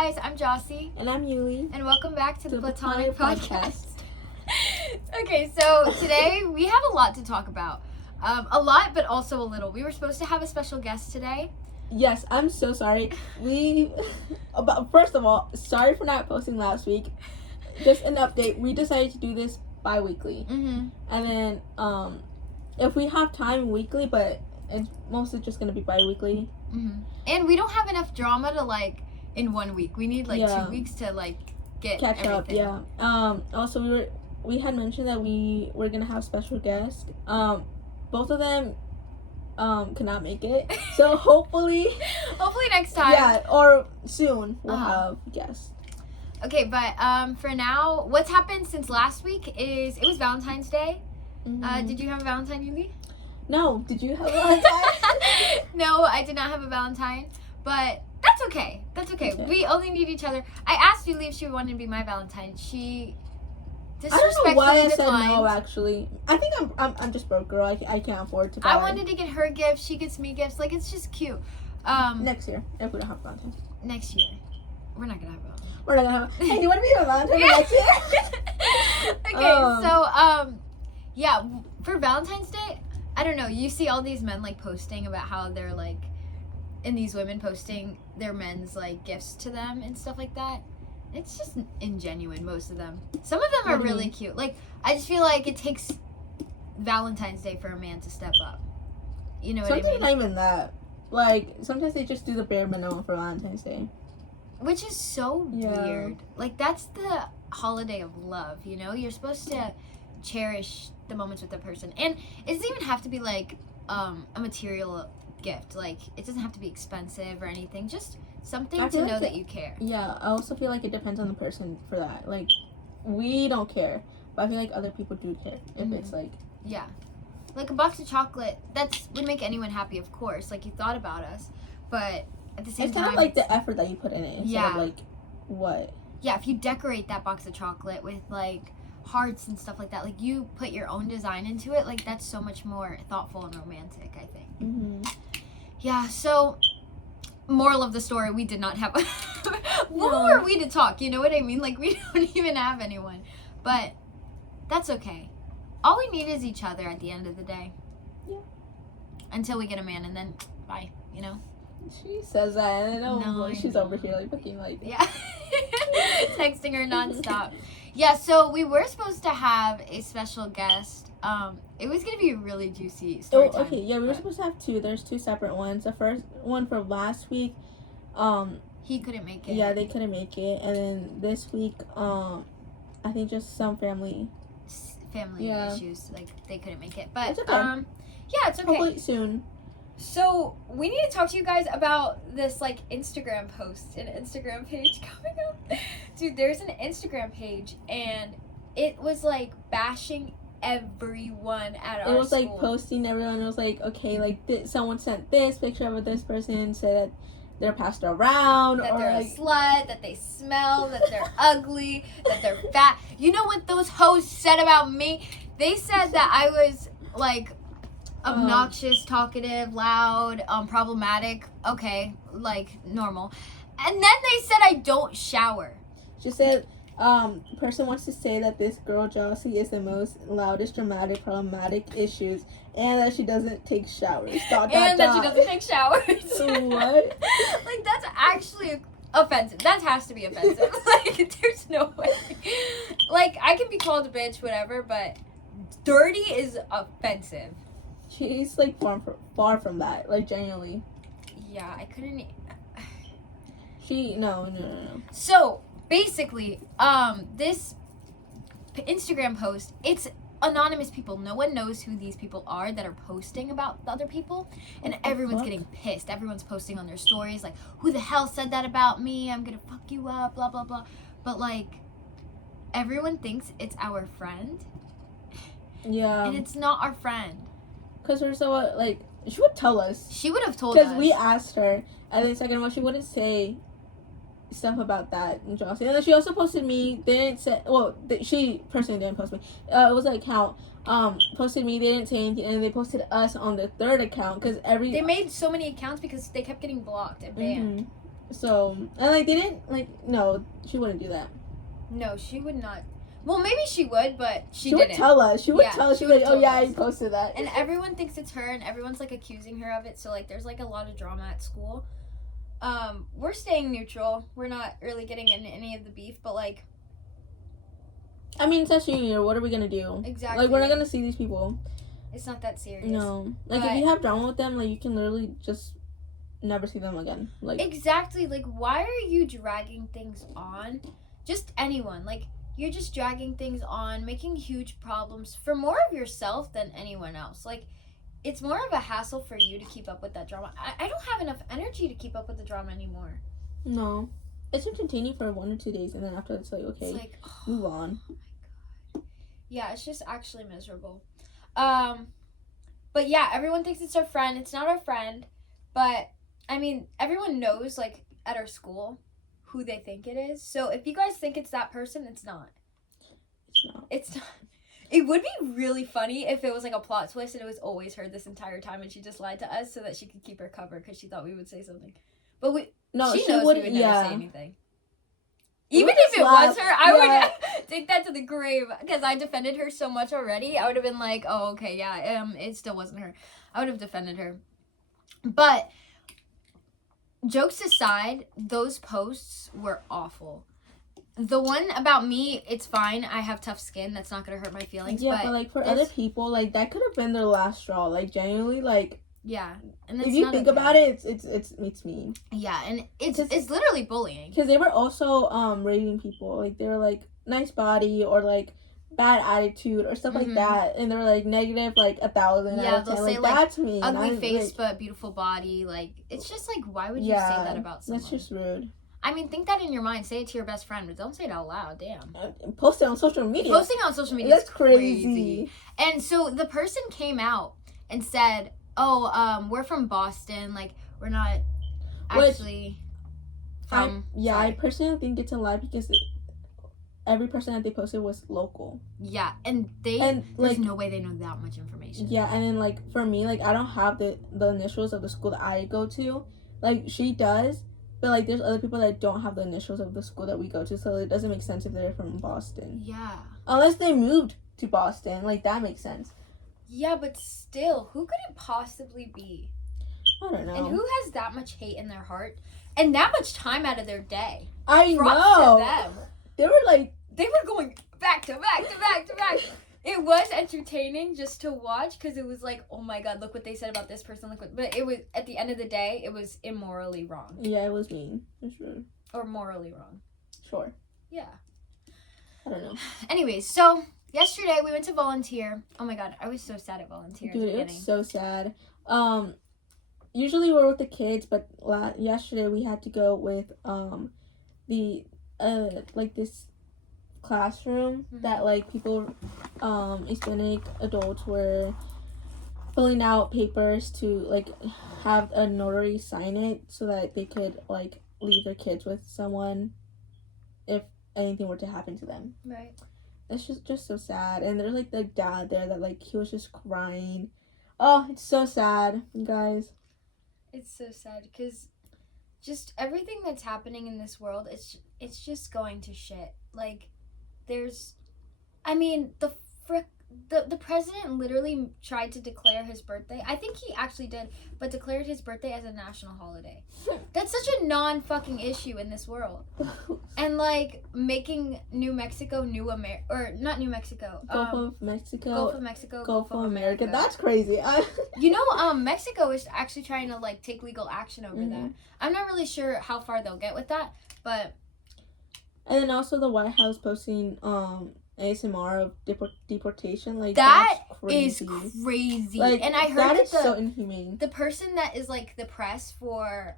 guys, I'm Jossie. And I'm Yuli. And welcome back to the Platonic Podcast. Okay, so today we have a lot to talk about. A lot, but also a little. We were supposed to have a special guest today. Yes, I'm so sorry. First of all, sorry for not posting last week. Just an update. We decided to do this bi-weekly. Mm-hmm. And then, if we have time, weekly, but it's mostly just going to be bi-weekly. Mm-hmm. And we don't have enough drama to, in 1 week. We need, 2 weeks to, get catch everything. up, yeah. Also, we had mentioned that we were going to have special guests. Both of them cannot make it. So hopefully next time. Yeah, or soon we'll have guests. Okay, but for now, what's happened since last week is it was Valentine's Day. Mm-hmm. Did you have a Valentine, Yuli? No. Did you have a Valentine? No, I did not have a Valentine. But that's okay. That's okay. We only need each other. I asked Yuli if she wanted to be my Valentine. She I don't know why I said declined. no, actually. I think I'm just broke, girl. I can't afford to buy. I wanted to get her gifts. She gets me gifts. It's just cute. Next year, if we don't have Valentine. Next year. We're not going to have Valentine. We're not going to have Hey, do you want to be a Valentine next year? Okay, yeah, for Valentine's Day, I don't know. You see all these men, posting about how they're, and these women posting their men's, gifts to them and stuff like that. It's just ingenuine, most of them. Some of them are really cute. I just feel like it takes Valentine's Day for a man to step up. You know what I mean? Sometimes not even that. Sometimes they just do the bare minimum for Valentine's Day. Which is so weird. That's the holiday of love, you know? You're supposed to cherish the moments with the person. And it doesn't even have to be, a material gift. It doesn't have to be expensive or anything. Just something to know that you care. Yeah, I also feel like it depends on the person for that. We don't care, but I feel like other people do care if it's Yeah. A box of chocolate, would make anyone happy, of course. You thought about us, but at the same it's time... kind of the effort that you put in it instead of what. Yeah, if you decorate that box of chocolate with hearts and stuff like that, you put your own design into it, that's so much more thoughtful and romantic, I think. Mm-hmm. Yeah, so... Moral of the story, we did not have... Who are we to talk? You know what I mean? We don't even have anyone. But that's okay. All we need is each other at the end of the day. Yeah. Until we get a man, and then bye, you know? She says that, and then she's over here, looking Yeah. Texting her nonstop. Yeah, so we were supposed to have a special guest. It was gonna be a really juicy story time. Okay, yeah, we were supposed to have two. There's two separate ones. The first one from last week, he couldn't make it. Yeah, they couldn't make it, and then this week, I think just some family issues, they couldn't make it. But it's okay. yeah, it's okay. Hopefully soon. So we need to talk to you guys about this Instagram post and Instagram page coming up. Dude, there's an Instagram page and it was bashing everyone at our school. It was posting everyone. It was okay, someone sent this picture of this person, said that they're passed around, that or they're a slut, that they smell, that they're ugly, that they're fat. You know what those hoes said about me? They said that I was obnoxious, talkative, loud, problematic. Okay, normal. And then they said I don't shower. She said, person wants to say that this girl, Jossie, is the most loudest, dramatic, problematic issues, and that she doesn't take showers. She doesn't take showers. What? That's actually offensive. That has to be offensive. There's no way. I can be called a bitch, whatever, but dirty is offensive. She's far from that. Genuinely. Yeah, I couldn't. No. So basically, this Instagram post, it's anonymous people. No one knows who these people are that are posting about the other people, and everyone's getting pissed. Everyone's posting on their stories who the hell said that about me? I'm gonna fuck you up, blah blah blah. But everyone thinks it's our friend. Yeah. And it's not our friend. Because we're so she would tell us. She would have told us. Because we asked her, and then second of all, she wouldn't say stuff about that in Jossie. And then she also posted me. They didn't say. Well, she personally didn't post me. It was an account. Posted me. They didn't say anything, and they posted us on the third account because they made so many accounts because they kept getting blocked and banned. So, and like they didn't like no, she wouldn't do that. No, she would not. Well, maybe she would, but she would didn't. tell us. She would Yeah, tell us. she She'd be like, would've "Oh yeah, told I us. posted that." And everyone thinks it's her, and everyone's like accusing her of it. So like, there's like a lot of drama at school. We're staying neutral. We're not really getting into any of the beef, but like, I mean, it's our senior year. What are we gonna do? exactly. Like, we're not gonna see these people. It's not that serious. No. Like, But- if you have drama with them, like, you can literally just never see them again. Like, Exactly. Like, why are you dragging things on? Just anyone. Like, you're just dragging things on, making huge problems for more of yourself than anyone else. Like, it's more of a hassle for you to keep up with that drama. I don't have enough energy to keep up with the drama anymore. no. It's entertaining for 1 or 2 days, and then after it's like, okay, It's like, oh, move on. my God. Yeah, it's just actually miserable. But yeah, everyone thinks it's our friend. It's not our friend. But, I mean, everyone knows, like, at our school who they think it is. So if you guys think it's that person, it's not. It's not. It's not. It would be really funny if it was like a plot twist and it was always her this entire time and she just lied to us so that she could keep her cover because she thought we would say something. But she knows we would never say anything. Even if it was her, I would take that to the grave because I defended her so much already. I would have been like, oh, okay, yeah, it still wasn't her. I would have defended her. But jokes aside, those posts were awful. The one about me, it's fine. I have tough skin. That's not going to hurt my feelings. Yeah, but like for other people, like that could have been their last straw. Like genuinely, like yeah. And if you think about it, it's mean. Yeah, and it's literally bullying. Because they were also rating people. Like they were like nice body or like bad attitude or stuff like that, and they were like negative like 1,000. Yeah, they'll say like that's mean. Ugly face but beautiful body. Like it's just like why would you say that about someone? That's just rude. I mean, think that in your mind. Say it to your best friend, but don't say it out loud. Damn. Post it on social media. Posting on social media is crazy. And so the person came out and said, "Oh, we're from Boston. Like, we're not actually from." I personally think it's a lie because every person that they posted was local. Yeah, and there's no way they know that much information. Yeah, and then like for me, like I don't have the initials of the school that I go to. Like she does. But, like, there's other people that don't have the initials of the school that we go to, so it doesn't make sense if they're from Boston. Yeah. Unless they moved to Boston. Like, that makes sense. Yeah, but still, who could it possibly be? I don't know. And who has that much hate in their heart and that much time out of their day? I Props know. to them. They were, like... They were going back to back to back to back. It was entertaining just to watch because it was like, oh my God, look what they said about this person. But it was, at the end of the day, it was immorally wrong. Yeah, it was mean. It's rude. Or morally wrong. Sure. Yeah. I don't know. Anyways, so yesterday we went to volunteer. Oh my God, I was so sad at volunteer. Dude, it was so sad. Usually we're with the kids, but yesterday we had to go with the like this classroom that like people Hispanic adults were filling out papers to like have a notary sign it so that they could like leave their kids with someone if anything were to happen to them. Right. It's just so sad. And there's like the dad there that like he was just crying. Oh, it's so sad, you guys. It's so sad because just everything that's happening in this world, it's just going to shit. Like the president literally tried to declare his birthday. I think he actually did, but declared his birthday as a national holiday. That's such a non-fucking issue in this world. And like making New Mexico not New Mexico. Gulf of Mexico. Gulf of Mexico. Gulf of America. That's crazy. You know, Mexico is actually trying to like take legal action over that. I'm not really sure how far they'll get with that, but. And then also the White House posting ASMR of deportation. Like that that's crazy. Is crazy. Like, and I heard that is so inhumane. The person that is like the press for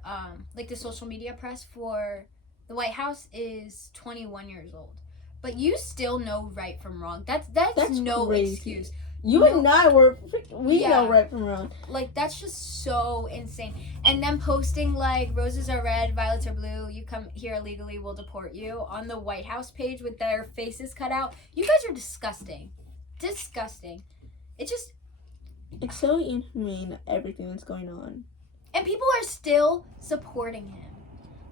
like the social media press for the White House is 21 years old. But you still know right from wrong. That's no crazy. excuse. You and I know right from wrong. Like, that's just so insane. And them posting, like, roses are red, violets are blue, you come here illegally, we'll deport you, on the White House page with their faces cut out. You guys are disgusting. Disgusting. It's so inhumane, everything that's going on. And people are still supporting him.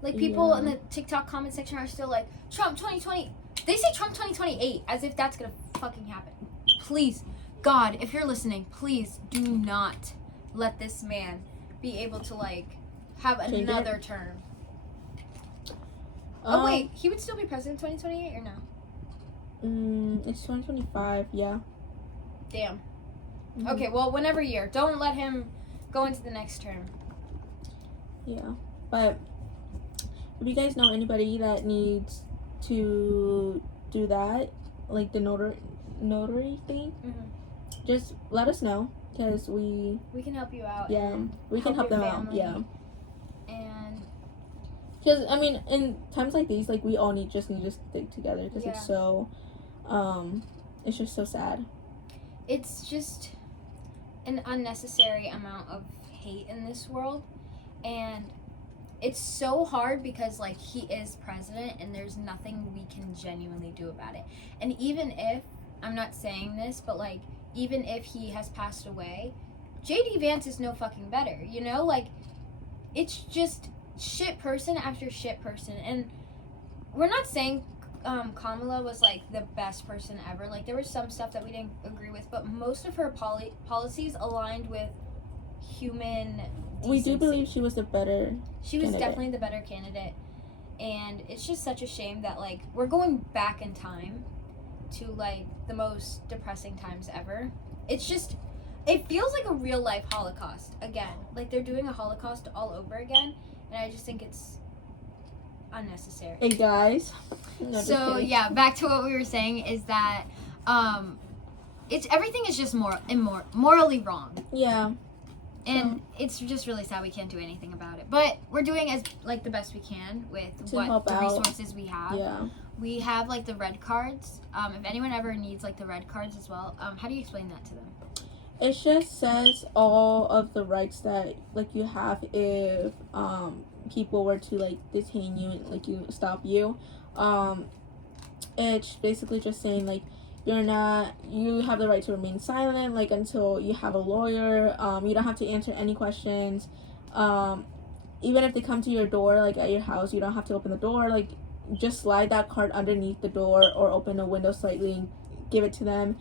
Like, people in the TikTok comment section are still like, Trump 2020. They say Trump 2028 as if that's gonna fucking happen. Please, God, if you're listening, please do not let this man be able to, like, have another term. Oh, wait, he would still be president in 2028 or no? It's 2025, yeah. Damn. Mm-hmm. Okay, well, whenever year. Don't let him go into the next term. Yeah, but if you guys know anybody that needs to do that, like the notary thing, just let us know, because we can help you out. Yeah, we can help them out. Yeah. And because I mean, in times like these, like we all need to stick together, because it's so it's just so sad. It's just an unnecessary amount of hate in this world, and it's so hard because, like, he is president and there's nothing we can genuinely do about it. And even if, I'm not saying this, but, like, even if he has passed away, JD Vance is no fucking better, you know? Like, it's just shit person after shit person. And we're not saying Kamala was, like, the best person ever. Like, there was some stuff that we didn't agree with, but most of her policies aligned with human decency. We do believe she was the better candidate. Definitely the better candidate. And it's just such a shame that, like, we're going back in time to, like, the most depressing times ever. It's just, it feels like a real life Holocaust again. Like, they're doing a Holocaust all over again, and I just think it's unnecessary. Hey guys. No, so yeah, back to what we were saying is that everything is just morally wrong. Yeah. And it's just really sad we can't do anything about it. But we're doing as, like, the best we can with resources we have. Yeah. We have, like, the red cards. If anyone ever needs, like, the red cards as well, how do you explain that to them? It just says all of the rights that, like, you have if people were to, like, detain you and, like, stop you. It's basically just saying, like, you have the right to remain silent, like, until you have a lawyer. You don't have to answer any questions. Even if they come to your door, like, at your house, you don't have to open the door. Like, just slide that card underneath the door or open the window slightly and give it to them.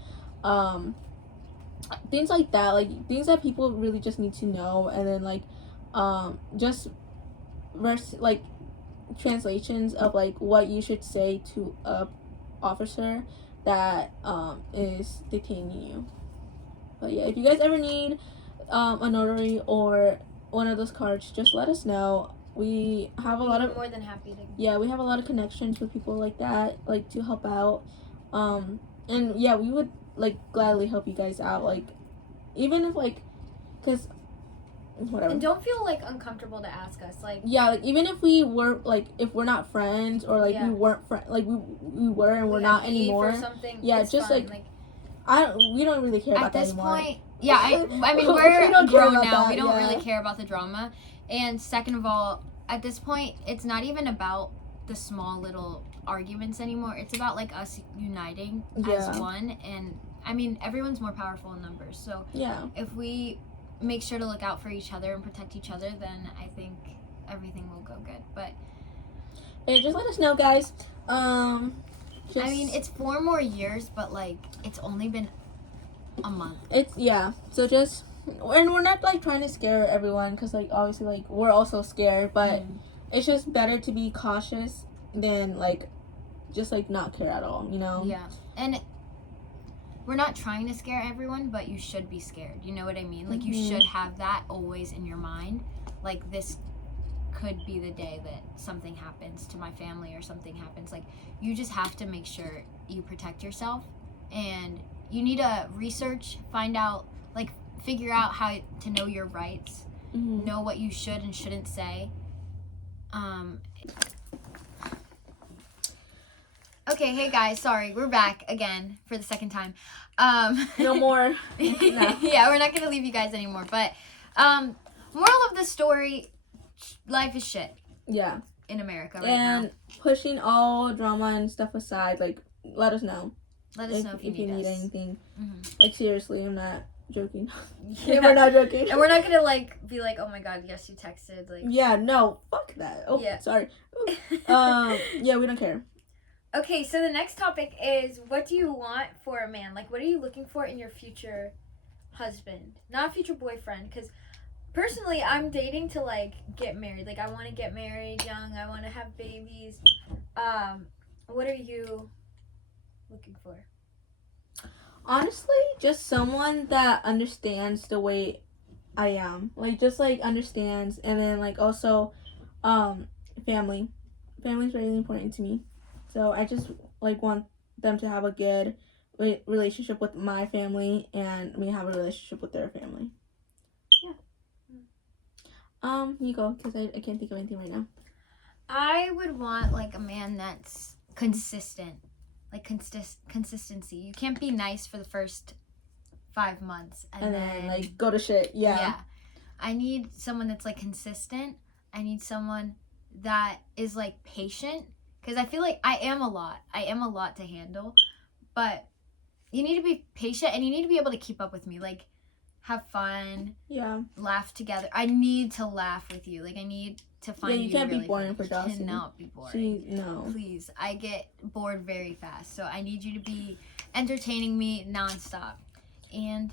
Things like that, like, things that people really just need to know. And then, like, just like, translations of, like, what you should say to a officer that is detaining you. But yeah, if you guys ever need a notary or one of those cards, just let us know. We have more than happy to. Yeah, we have a lot of connections with people like that, like, to help out. And yeah, we would, like, gladly help you guys out, like, even if, like, because whatever. And don't feel, like, uncomfortable to ask us, like. Yeah, like, even if we were, like, if we're not friends, or, like, we weren't like we were and we're not anymore. Or something, yeah, just fine. Like we don't really care about that anymore. At this point, yeah, I mean, we're grown now. We don't really care about the drama. And second of all, at this point, it's not even about the small little arguments anymore. It's about, like, us uniting as one. And I mean, everyone's more powerful in numbers. So yeah, if we make sure to look out for each other and protect each other, then I think everything will go good. But yeah, just let us know, guys. I mean, it's 4 more years, but, like, it's only been a month. So just, and we're not, like, trying to scare everyone, because, like, obviously, like, we're also scared, but it's just better to be cautious than, like, just, like, not care at all, you know? Yeah. And we're not trying to scare everyone, but you should be scared. You know what I mean? Like, you should have that always in your mind. Like, this could be the day that something happens to my family or something happens. Like, you just have to make sure you protect yourself. And you need to research, find out, like, figure out how to know your rights. Know what you should and shouldn't say. Okay, hey guys, sorry, we're back again for the second time. No more. No. Yeah, we're not gonna leave you guys anymore. But moral of the story: life is shit. Yeah. In America right now. And pushing all drama and stuff aside, like, let us know. Let us know if you need anything. Mm-hmm. Like, seriously, I'm not Joking. Yeah. We're not joking. And we're not gonna like be like, oh my god, yes, you texted. Like, Yeah, no, fuck that. Oh, Yeah. sorry. Yeah, we don't care. Okay, so the next topic is, what do you want for a man? Like, what are you looking for in your future husband? Not future boyfriend, because personally, I'm dating to, like, get married. Like, I want to get married young. I want to have babies. What are you looking for? Honestly, just someone that understands the way I am. Like, just, like, understands. And then, like, also, family. Family's really important to me. So I just, like, want them to have a good relationship with my family, and me have a relationship with their family. Yeah. You go, because I can't think of anything right now. I would want, like, a man that's consistent. Like, consistency. You can't be nice for the first 5 months. And then, like, go to shit. Yeah. I need someone that's, like, consistent. I need someone that is, like, patient. Because I feel like I am a lot. I am a lot to handle. But you need to be patient, and you need to be able to keep up with me. Like, have fun. Yeah. Laugh together. I need to laugh with you. Like, I need to find you. Yeah, you can't really be boring for Jocelyn. You cannot be boring. No. Please. I get bored very fast. So I need you to be entertaining me nonstop. And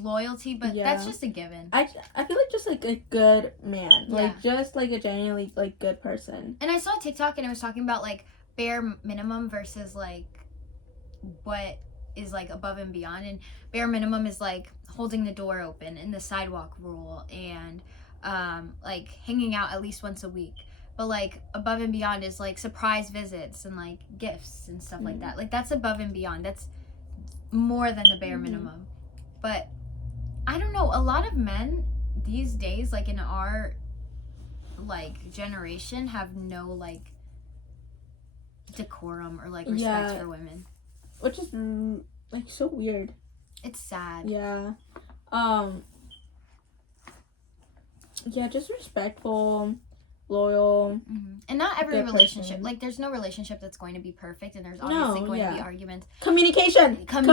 loyalty, but that's just a given. I feel like just like a good man. Yeah. Like just like a genuinely like good person. And I saw TikTok and it was talking about like bare minimum versus like what is like above and beyond. And bare minimum is like holding the door open and the sidewalk rule and like hanging out at least once a week. But like above and beyond is like surprise visits and like gifts and stuff like that. Like that's above and beyond. That's more than the bare minimum. But I don't know, a lot of men these days, like in our like generation, have no like decorum or like respect for women, which is like so weird. It's sad. Yeah. Yeah, just respectful, loyal, and not every relationship person. Like there's no relationship that's going to be perfect, and there's obviously going to be arguments. Communication because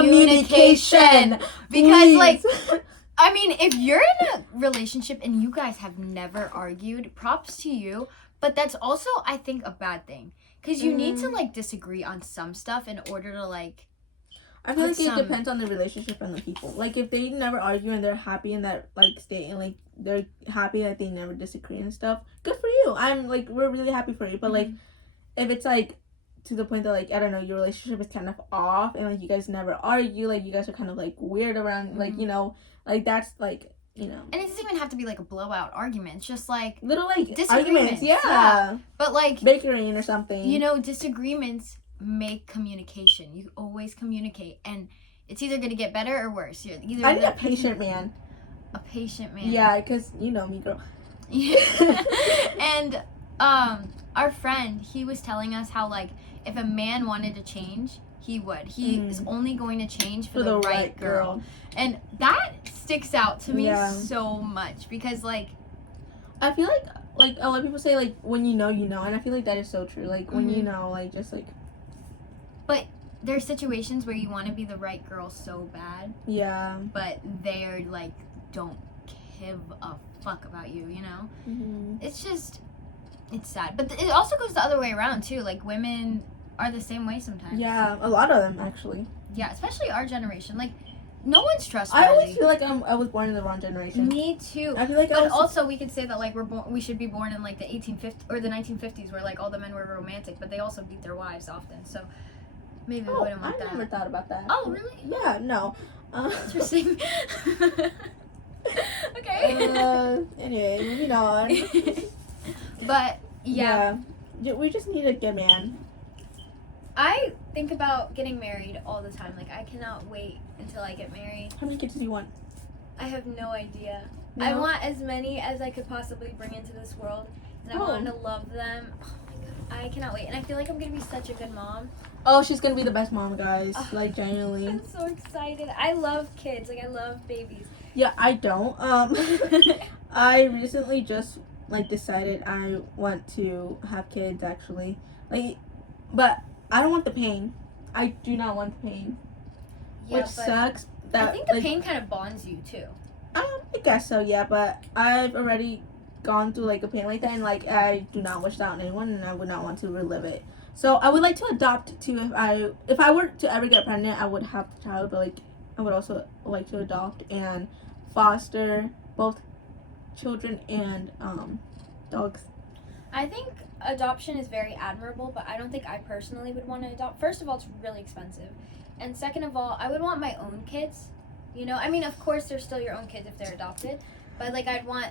please. Like I mean, if you're in a relationship and you guys have never argued, props to you, but that's also I think a bad thing, because you need to like disagree on some stuff in order to like I feel like it depends on the relationship and the people. Like if they never argue and they're happy in that like state and like they're happy that they never disagree and stuff, good for you. I'm like, we're really happy for you. But like if it's like to the point that like, I don't know, your relationship is kind of off and like you guys never argue, like you guys are kind of like weird around, like, you know, like that's like, you know. And it doesn't even have to be like a blowout argument. It's just like little like disagreements. Yeah. But like bickering or something. You know, disagreements make communication. You always communicate, and it's either going to get better or worse. I need a patient man. A patient man. Yeah, because you know me, girl. And our friend, he was telling us how like if a man wanted to change, he would. He is only going to change for the right girl. And that sticks out to me so much, because like I feel like a lot of people say like when you know, and I feel like that is so true. Like when you know, like just like. But there's situations where you want to be the right girl so bad. Yeah. But they're like don't give a fuck about you, you know? It's just, it's sad. But it also goes the other way around too. Like women are the same way sometimes. Yeah, a lot of them actually. Yeah, especially our generation. Like no one's trustworthy. I always feel like I was born in the wrong generation. Me too. I feel like but also we could say that like we should be born in like the 1850s or the 1950s, where like all the men were romantic, but they also beat their wives often. So maybe we wouldn't want that. I never thought about that. Oh, really? Yeah, no. Interesting. Okay. Anyway, moving on. But yeah, we just need a good man. I think about getting married all the time. Like I cannot wait until I get married. How many kids do you want? I have no idea. No? I want as many as I could possibly bring into this world, and I want to love them. Oh my god, I cannot wait, and I feel like I'm gonna be such a good mom. Oh, she's gonna be the best mom, guys. Like genuinely. I'm so excited. I love kids. Like I love babies. Yeah, I don't. I recently just like decided I want to have kids actually. Like, but I don't want the pain. I do not want the pain. Yeah, which sucks that. I think the like, pain kind of bonds you too. I guess so, yeah. But I've already gone through like a pain like that, and like I do not wish that on anyone, and I would not want to relive it. So I would like to adopt too. If I were to ever get pregnant, I would have the child, but like I would also like to adopt and foster both children and dogs. I think adoption is very admirable, but I don't think I personally would want to adopt. First of all, it's really expensive. And second of all, I would want my own kids. You know, I mean, of course, they're still your own kids if they're adopted. But, like, I'd want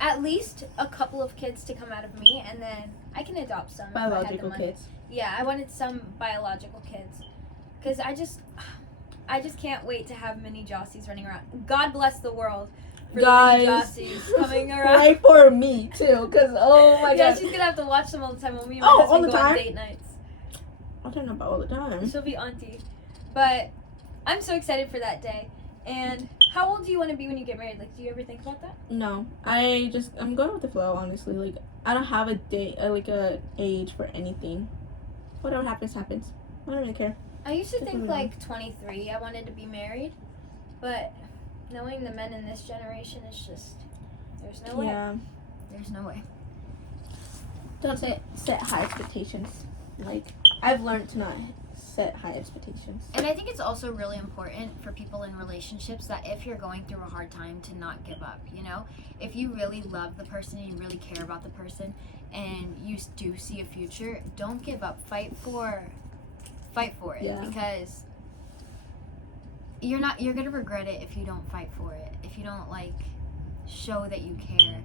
at least a couple of kids to come out of me, and then I can adopt some. Biological kids. Yeah, I wanted some biological kids. Because I just can't wait to have mini Jossies running around. God bless the world. For the mini Jossies coming around. Pray for me too, cause oh my yeah, god. she's gonna have to watch them all the time when me and my husband go on date nights. I don't know about all the time. She'll be auntie. But I'm so excited for that day. And how old do you want to be when you get married? Like, do you ever think about that? No, I'm going with the flow. Honestly, like I don't have a date, like a age for anything. Whatever happens, happens. I don't really care. I used to think like 23, I wanted to be married, but knowing the men in this generation is just, there's no way. Yeah. There's no way. Don't set high expectations. Like, I've learned to not set high expectations. And I think it's also really important for people in relationships that if you're going through a hard time to not give up, you know? If you really love the person and you really care about the person and you do see a future, don't give up. Fight for it. Yeah. Because you're gonna regret it if you don't fight for it, if you don't like show that you care.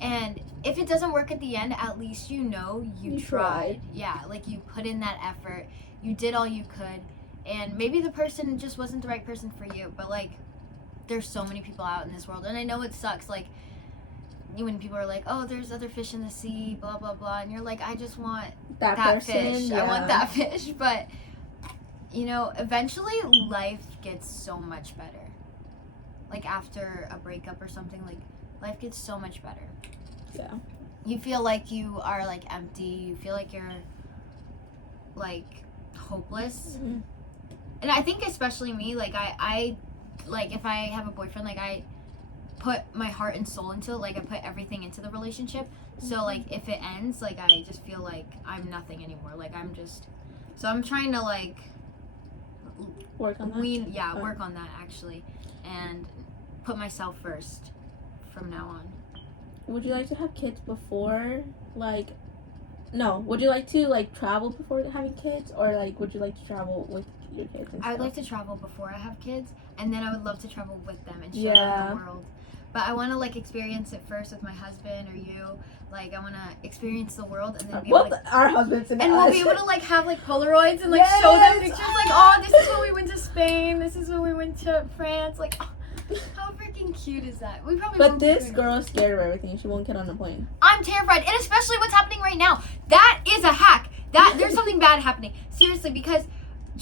And if it doesn't work at the end, at least you know you tried. Yeah, like you put in that effort, you did all you could, and maybe the person just wasn't the right person for you, but like there's so many people out in this world, and I know it sucks, like when people are like, oh, there's other fish in the sea, blah blah blah, and you're like, I just want that fish. Yeah. I want that fish. But you know, eventually life gets so much better. Like after a breakup or something, like life gets so much better. Yeah. You feel like you are like empty. You feel like you're like hopeless. Mm-hmm. And I think especially me, like I like if I have a boyfriend, like I put my heart and soul into it, like I put everything into the relationship. So like if it ends, like I just feel like I'm nothing anymore. Like I'm just, so I'm trying to like work on that. Work on that actually, and put myself first from now on. Would you like to have kids before, like, no, would you like to like travel before having kids, or like would you like to travel with your kids and stuff? I would like to travel before I have kids, and then I would love to travel with them and show them the world. But I want to like experience it first with my husband or you. Like I want to experience the world and then be able to, our husbands and we'll be able to like have like Polaroids and like show them pictures. Like, oh, this is when we went to Spain. This is when we went to France. Like, oh, how freaking cute is that? We probably. But this girl is scared of everything. She won't get on a plane. I'm terrified, and especially what's happening right now. That is a hack. That there's something bad happening. Seriously, because.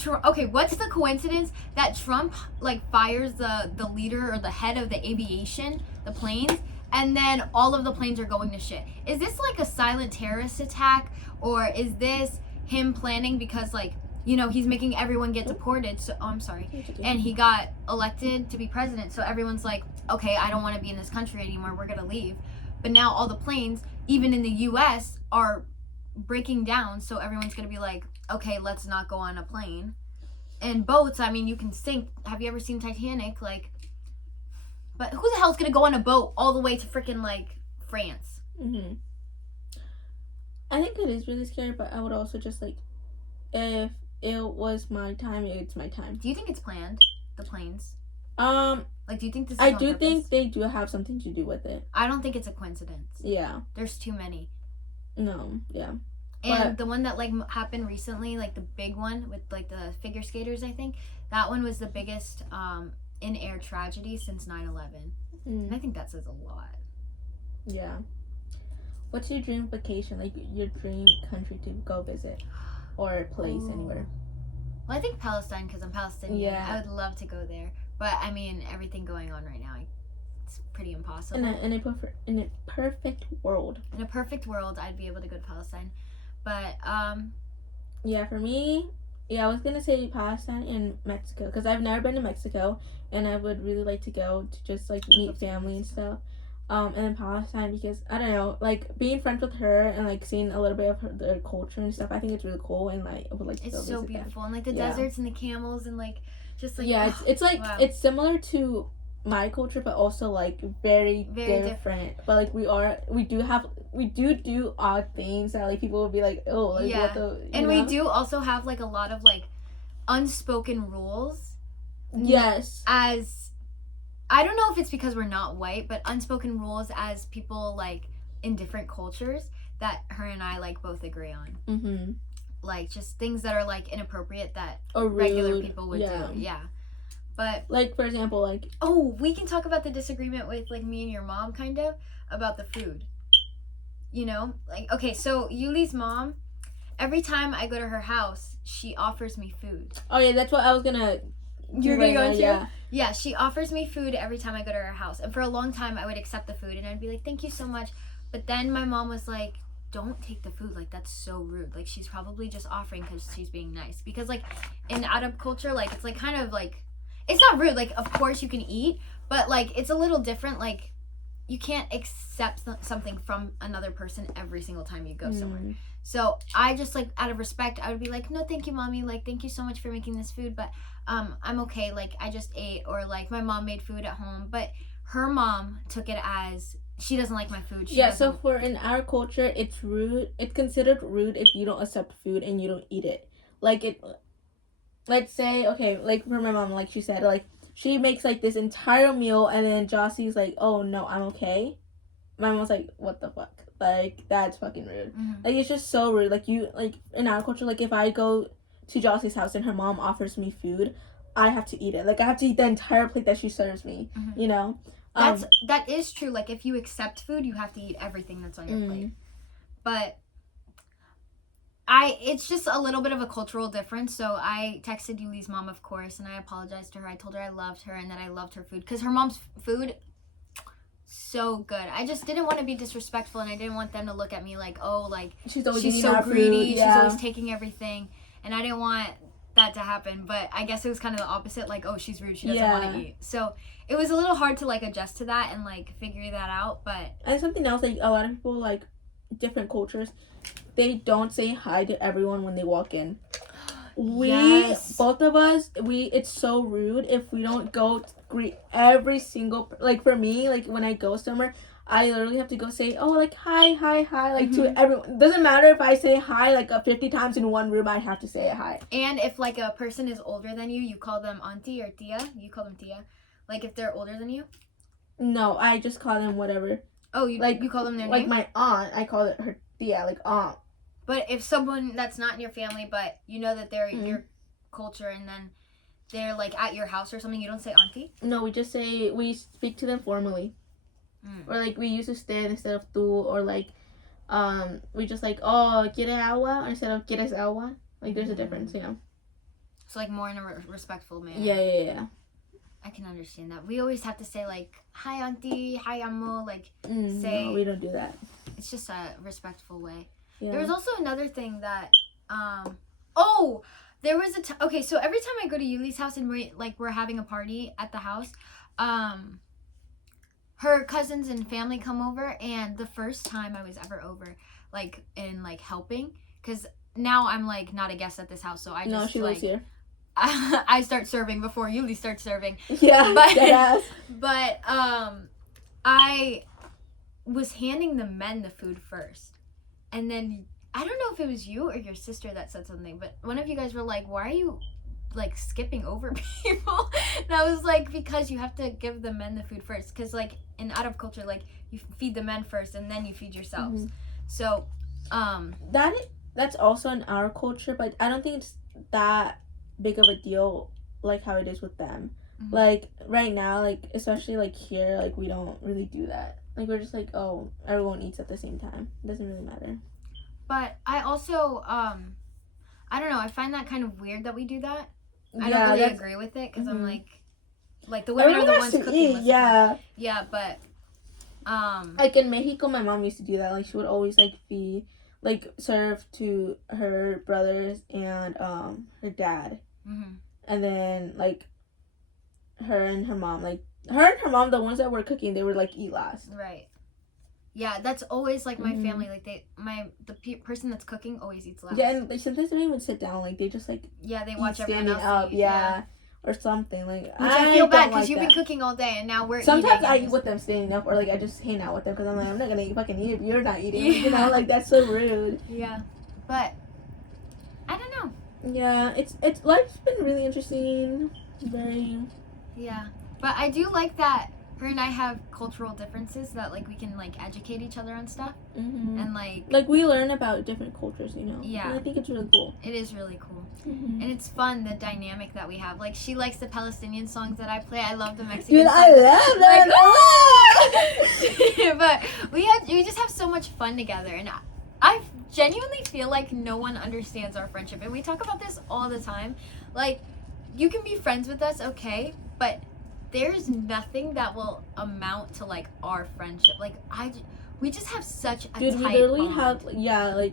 Okay, what's the coincidence that Trump like fires the leader or the head of the aviation, the planes, and then all of the planes are going to shit? Is this like a silent terrorist attack, or is this him planning because like, you know, he's making everyone get deported? So I'm sorry, and he got elected to be president, so everyone's like, okay, I don't want to be in this country anymore, we're gonna leave. But now all the planes, even in the U.S., are breaking down, so everyone's gonna be like, okay, let's not go on a plane. And boats, I mean, you can sink. Have you ever seen Titanic? Like, but who the hell's gonna go on a boat all the way to freaking like France? Mm-hmm. I think it is really scary, but I would also just like, if it was my time, it's my time. Do you think it's planned? The planes? Like, do you think this is I on do purpose? think they do have something to do with it. I don't think it's a coincidence. Yeah. There's too many. No. Yeah. And the one that like happened recently, like the big one with like the figure skaters, I think that one was the biggest in-air tragedy since 9/11. And I think that says a lot. Yeah. What's your dream vacation? Like your dream country to go visit, or place anywhere? Well, I think Palestine because I'm Palestinian. Yeah. I would love to go there, but I mean everything going on right now, it's pretty impossible. In a perfect world. In a perfect world, I'd be able to go to Palestine. But yeah, for me, Yeah, I was gonna say Palestine and Mexico because I've never been to Mexico and I would really like to go to just like meet family and stuff. And then Palestine because I don't know, like being friends with her and like seeing a little bit of their culture and stuff. I think it's really cool and like I would like to go It's so visit beautiful, them. and like the Yeah. deserts and the camels and like just like Yeah, it's like wow. it's similar to my culture, but also like very different. But like we do odd things that like people would be like, oh, like Yeah. what the, And know? we do also have like a lot of like unspoken rules. Yes. As I don't know if it's because we're not white, but unspoken rules as people like in different cultures that her and I like both agree on. Mm-hmm. Like just things that are like inappropriate that or rude, regular people would do. Yeah. But like for example, like we can talk about the disagreement with like me and your mom kind of about the food. You know? Like okay, so Yuli's mom, every time I go to her house, she offers me food. Oh yeah, that's what I was gonna You're gonna go into? Yeah. Yeah, she offers me food every time I go to her house. And for a long time, I would accept the food and I'd be like, thank you so much. But then my mom was like, don't take the food. Like, that's so rude. Like, she's probably just offering because she's being nice. Because, like, in Arab culture, like, it's, like, kind of, like, it's not rude. Like, of course you can eat. But, like, it's a little different. Like, you can't accept something from another person every single time you go somewhere. So I just like out of respect I would be like, no thank you mommy, like thank you so much for making this food, but I'm okay, like I just ate. Or like my mom made food at home, but her mom took it as she doesn't like my food. So for in our culture it's rude, it's considered rude if you don't accept food and you don't eat it. Like it, let's say, okay, like for my mom, like she said, like she makes like this entire meal and then Jossie's like, oh no, I'm okay. My mom's like, what the fuck? Like, that's fucking rude. Mm-hmm. Like, it's just so rude. Like, you, like, in our culture, like, if I go to Jossie's house and her mom offers me food, I have to eat it. Like, I have to eat the entire plate that she serves me, you know? That is true. Like, if you accept food, you have to eat everything that's on your plate. But it's just a little bit of a cultural difference. So I texted Yuli's mom, of course, and I apologized to her. I told her I loved her and that I loved her food. Because her mom's food, so good. I just didn't want to be disrespectful, and I didn't want them to look at me like, oh, like she's so greedy, she's always taking everything, and I didn't want that to happen. But I guess it was kind of the opposite, like, oh, she's rude, she doesn't want to eat. So it was a little hard to like adjust to that and like figure that out. But and something else, like a lot of people, like different cultures, they don't say hi to everyone when they walk in. Both of us, it's so rude if we don't go greet every single, like for me, like when I go somewhere, I literally have to go say, oh, like hi, like to everyone. It doesn't matter if I say hi like 50 times in one room, I have to say a hi. And if like a person is older than you, you call them auntie or tia. You call them tia. Like if they're older than you? No, I just call them whatever. Oh, you call them their name? Like my aunt, I call it her tia, like aunt. But if someone that's not in your family, but you know that they're your culture, and then they're like at your house or something, you don't say auntie? No, we just say, we speak to them formally. Or like we use usted instead of tú, or like we just like, oh, ¿quiere agua? Instead of ¿quieres agua? Like there's a difference, you know. So like more in a respectful manner. Yeah. I can understand that. We always have to say like, hi auntie, hi amo, like say. No, we don't do that. It's just a respectful way. Yeah. There was also another thing that, there was okay, so every time I go to Yuli's house and we're having a party at the house, her cousins and family come over, and the first time I was ever over, like, in, like, helping, because now I'm, like, not a guest at this house, so I just, no, she lives here. I start serving before Yuli starts serving. Yeah, but I was handing the men the food first. And then, I don't know if it was you or your sister that said something, but one of you guys were like, why are you, like, skipping over people? And I was like, because you have to give the men the food first. Because, like, in Arab culture, like, you feed the men first and then you feed yourselves. So, that's also in our culture, but I don't think it's that big of a deal, like, how it is with them. Like, right now, like, especially, like, here, like, we don't really do that. Like, we're just like, oh, everyone eats at the same time. It doesn't really matter. But I also, I don't know, I find that kind of weird that we do that. I don't really agree with it, because I'm like the women are the ones cooking. Yeah, but, like, in Mexico, my mom used to do that. Like, she would always, like, feed, like serve to her brothers and her dad, and then like her and her mom, the ones that were cooking, they were like eat last. Right. Yeah, that's always like my family. Like the person that's cooking always eats last. Yeah, and like, sometimes they don't even sit down. Like they just like they watch everyone standing else up. eat. Yeah. Or something like. Which I feel bad because like you've been cooking all day and now we're. Sometimes I eat with them standing up, or like I just hang out with them because I'm like, I'm not gonna fucking eat if you're not eating. Yeah. You know, like that's so rude. Yeah, but I don't know. Yeah, it's life's been really interesting. Very. Yeah, but I do like that her and I have cultural differences that like we can like educate each other on stuff and like we learn about different cultures, you know. Yeah, and I think it's really cool. It is really cool, and it's fun the dynamic that we have. Like she likes the Palestinian songs that I play. I love the Mexican. Dude, songs. I love that. But we just have so much fun together, and I genuinely feel like no one understands our friendship, and we talk about this all the time. Like you can be friends with us, okay, but there's nothing that will amount to like our friendship. Like we just have such a tight we literally bond. have like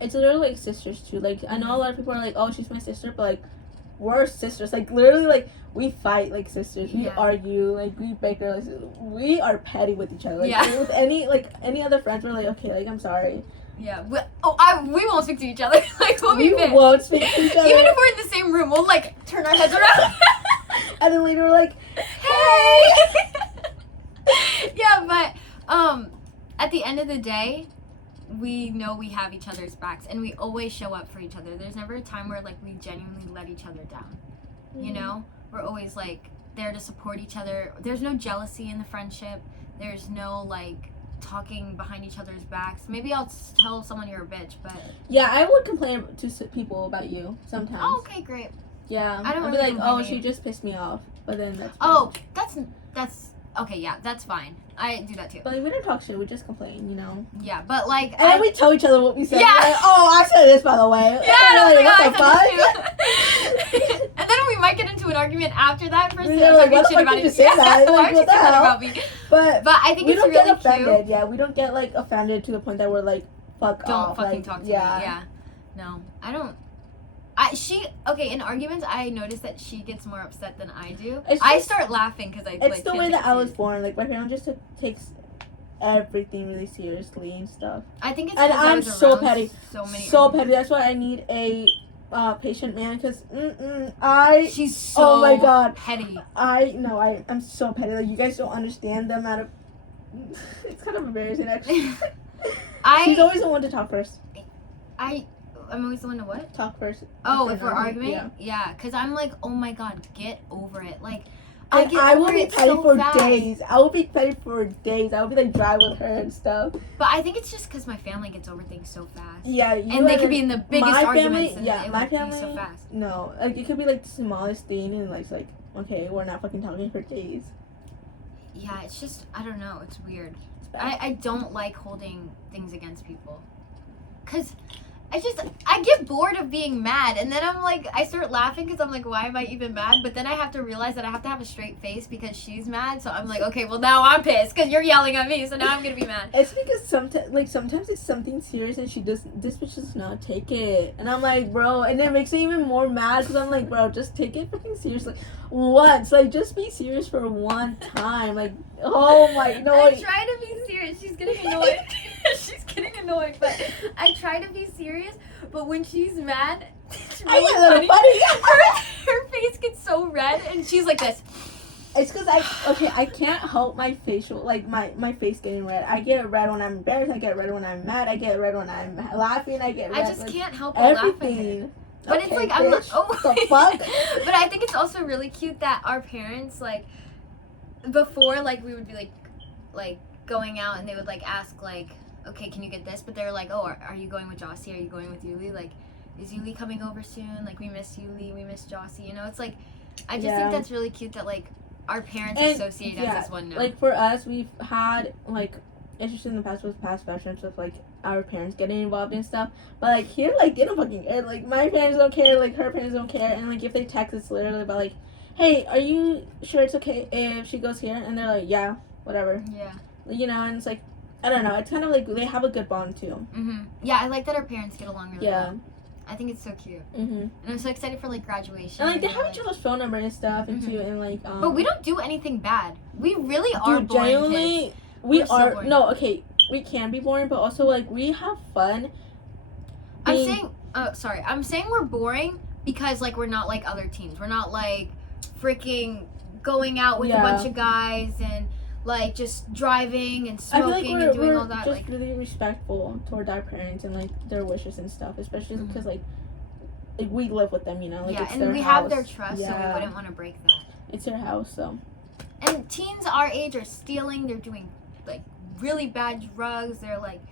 it's literally like sisters too. Like I know a lot of people are like, oh, she's my sister, but like we're sisters. Like literally, like we fight like sisters. We argue, like we bicker. Like, we are petty with each other. Like, with any other friends, we're like, okay, like I'm sorry. Yeah. We won't speak to each other. Like we won't speak to each other. Even if we're in the same room, we'll like turn our heads around. And then later we're like, hey. Yeah, but at the end of the day, we know we have each other's backs and we always show up for each other. There's never a time where like we genuinely let each other down. You know? We're always like there to support each other. There's no jealousy in the friendship. There's no like talking behind each other's backs. Maybe I'll tell someone you're a bitch, but yeah, I would complain to people about you sometimes. Oh, okay, great. Yeah, I don't I'll really be like, oh, she just pissed me off, but then that's fine. Oh, that's okay. Yeah, that's fine. I do that too. But we don't talk shit. We just complain, you know. Yeah, but like, and then we tell each other what we said. Yeah. Like, oh, I said this, by the way. Yeah, and like, what the fuck? And then we might get into an argument after that. Person like, what the fuck did you say that? Why would you say that about me? But I think we it's don't really get offended. cute. Yeah, we don't get like offended to the point that we're like, fuck off. Don't fucking like, talk to me. Yeah. No, I don't. In arguments I notice that she gets more upset than I do. I start laughing because it's the way that I was born. Like my parents just takes everything really seriously and stuff. I think it's and I'm so petty. So petty. That's why I need a patient man because she's so oh my god petty. I'm so petty. Like you guys don't understand the amount of. It's kind of embarrassing actually. She's always the one to talk first. I'm always the one to what? Talk first. Oh, if we're arguing? Yeah, because I'm like, oh my god, get over it. Like, I will be petty for days. I will be petty for days. I will be like dry with her and stuff. But I think it's just because my family gets over things so fast. Yeah, and they could be in the biggest arguments. My family. So fast. No, like it could be like the smallest thing, and like it's like okay, we're not fucking talking for days. Yeah, it's just I don't know. It's weird. I don't like holding things against people, cause I get bored of being mad, and then I'm like, I start laughing because I'm like, why am I even mad? But then I have to realize that I have to have a straight face because she's mad. So I'm like, okay, well now I'm pissed because you're yelling at me, so now I'm gonna be mad. It's because sometimes it's something serious and this bitch does not take it, and I'm like, bro, and it makes me even more mad because I'm like, bro, just take it fucking seriously once, like just be serious for one time, like oh my no. I try to be serious. She's getting annoyed. She's getting annoyed, but I try to be serious. But when she's mad, it's really funny. Her face gets so red, and she's like this. It's because I can't help my facial, like my face getting red. I get red when I'm embarrassed. I get red when I'm mad. I get red when I'm laughing. I get red. I just can't help but laugh at it. But okay, it's like bitch, I'm like, oh the fuck. But I think it's also really cute that our parents like before like we would be like going out and they would like ask like, okay, can you get this? But they're like, oh, are you going with Jossie? Are you going with Yuli? Like, is Yuli coming over soon? Like, we miss Yuli, we miss Jossie. You know, it's like, I just think that's really cute that like our parents associate us as one now. Like for us, we've had like interest in the past with past friendships with like our parents getting involved and stuff. But like here, like they don't fucking care. Like my parents don't care. Like her parents don't care. And like if they text, it's literally about like, hey, are you sure it's okay if she goes here? And they're like, yeah, whatever. Yeah. You know, and it's like, I don't know. It's kind of like they have a good bond too. Yeah, I like that our parents get along really Yeah. well. I think it's so cute. And I'm so excited for like graduation. like they have each other's phone number and stuff, and too, and like. But we don't do anything bad. We really are dude, boring genuinely, kids. we We're so are boring. no okay. We can be boring, but also like we have fun. I'm saying we're boring because like we're not like other teens. We're not like freaking going out with a bunch of guys and like just driving and smoking and doing all that. Just like really respectful toward our parents and like their wishes and stuff, especially because like we live with them, you know. Like, yeah, it's and their we house. have their trust, so we wouldn't want to break that. It's their house, so. And teens our age are stealing. They're doing like really bad drugs. They're like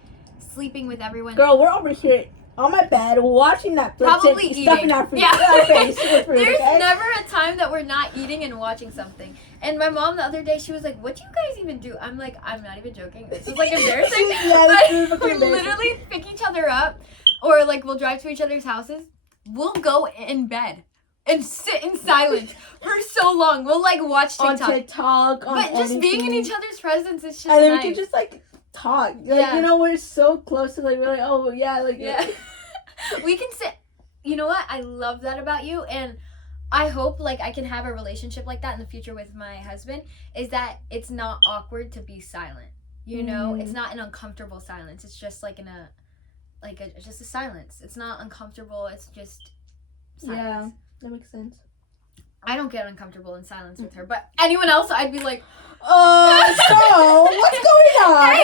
sleeping with everyone. Girl, we're over here on my bed watching Netflix. Probably and eating. Stuffing our face with fruit, There's okay? never a time that we're not eating and watching something. And my mom the other day, she was like, "What do you guys even do?" I'm like, "I'm not even joking. This is like embarrassing." We literally pick each other up, or like we'll drive to each other's houses. We'll go in bed and sit in silence for so long. We'll like watch TikTok. On TikTok, but just being in each other's presence is just and then nice. we can just like talk. Like, you know, we're so close to like, we're like, oh yeah, like we can sit. You know what? I love that about you, and I hope like I can have a relationship like that in the future with my husband. Is that it's not awkward to be silent. You know, it's not an uncomfortable silence. It's just like just a silence. It's not uncomfortable. It's just silence. Yeah, that makes sense. I don't get uncomfortable in silence with her, but anyone else, I'd be like, so what's going on?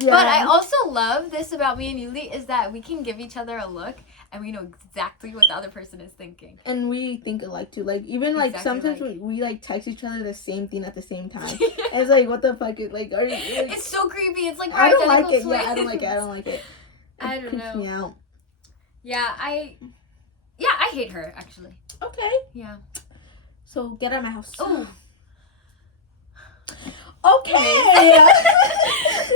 Yeah. But I also love this about me and Yuli is that we can give each other a look and we know exactly what the other person is thinking. And we think alike too. Like even like sometimes we like text each other the same thing at the same time. And it's like, what the fuck is like? It's so creepy. It's like I don't like it. twins. Yeah, I don't like it. I don't like it. I don't know. Creeps me out. Yeah, I hate her actually. Okay. Yeah. So get out of my house. Oh. Okay.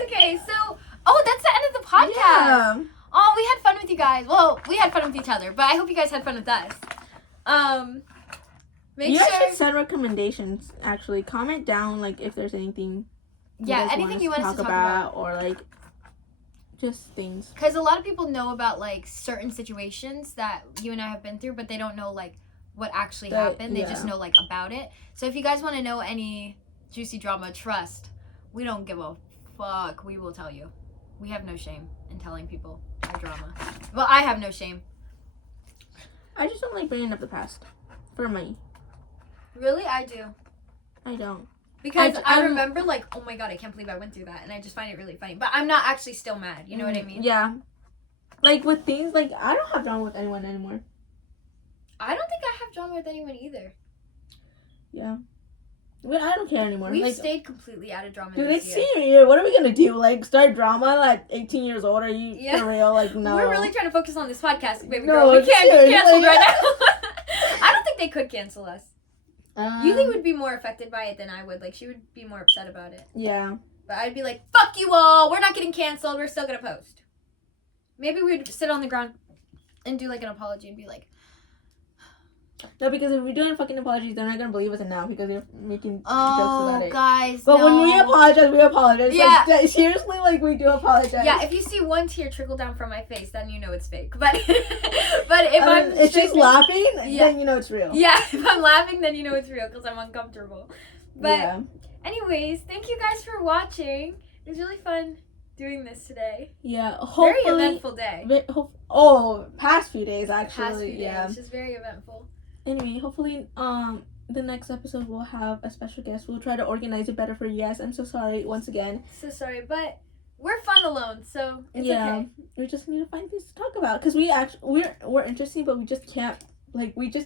Okay, so that's the end of the podcast. Yeah. Oh, we had fun with you guys. Well, we had fun with each other, but I hope you guys had fun with us. You guys should send recommendations. Actually, comment down like if there's anything. Anything you want us to talk about, or like just things. Because a lot of people know about like certain situations that you and I have been through, but they don't know like what actually happened. They just know like about it. So if you guys want to know any juicy drama, trust, we don't give a fuck. We will tell you. We have no shame in telling people our drama. Well, I have no shame. I just don't like bringing up the past for money. Really? I do. I don't. Because I remember like, oh my god, I can't believe I went through that. And I just find it really funny. But I'm not actually still mad. You know what I mean? Yeah. Like with things, like I don't have drama with anyone anymore. I don't think I have drama with anyone either. Yeah. I don't care anymore. We've stayed completely out of drama. Dude, it's senior year. What are we gonna do? Like start drama at 18 years old? Are you for real? Like no. We're really trying to focus on this podcast, baby girl. We can't get canceled right now. I don't think they could cancel us. Yuli would be more affected by it than I would. Like she would be more upset about it. Yeah. But I'd be like, fuck you all. We're not getting canceled. We're still gonna post. Maybe we'd sit on the ground and do like an apology and be like. No, because if we're doing fucking apologies, they're not gonna believe us now because you're making jokes about it. Guys, but when we apologize. Yeah. Like, seriously, like we do apologize. Yeah, if you see one tear trickle down from my face, then you know it's fake. But if it's just laughing, then you know it's real. Yeah, if I'm laughing, then you know it's real because I'm uncomfortable. But anyways, thank you guys for watching. It was really fun doing this today. Yeah, hopefully. Very eventful day. Past few days actually. Past few days, it's just very eventful. Anyway, hopefully, the next episode we'll have a special guest. We'll try to organize it better for you guys. I'm so sorry once again. So sorry, but we're fun alone, so it's okay. We just need to find things to talk about because we're interesting, but we just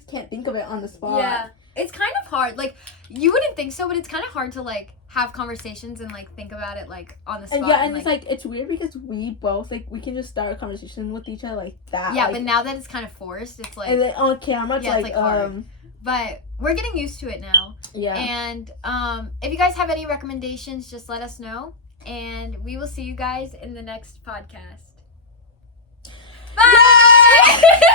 can't think of it on the spot. Yeah, it's kind of hard. Like you wouldn't think so, but it's kind of hard to like have conversations and like think about it like on the spot. And it's like it's weird because we both like we can just start a conversation with each other like that. Yeah, like, but now that it's kind of forced, it's like and then on camera, it's like hard. But we're getting used to it now. Yeah. And if you guys have any recommendations, just let us know, and we will see you guys in the next podcast. Bye.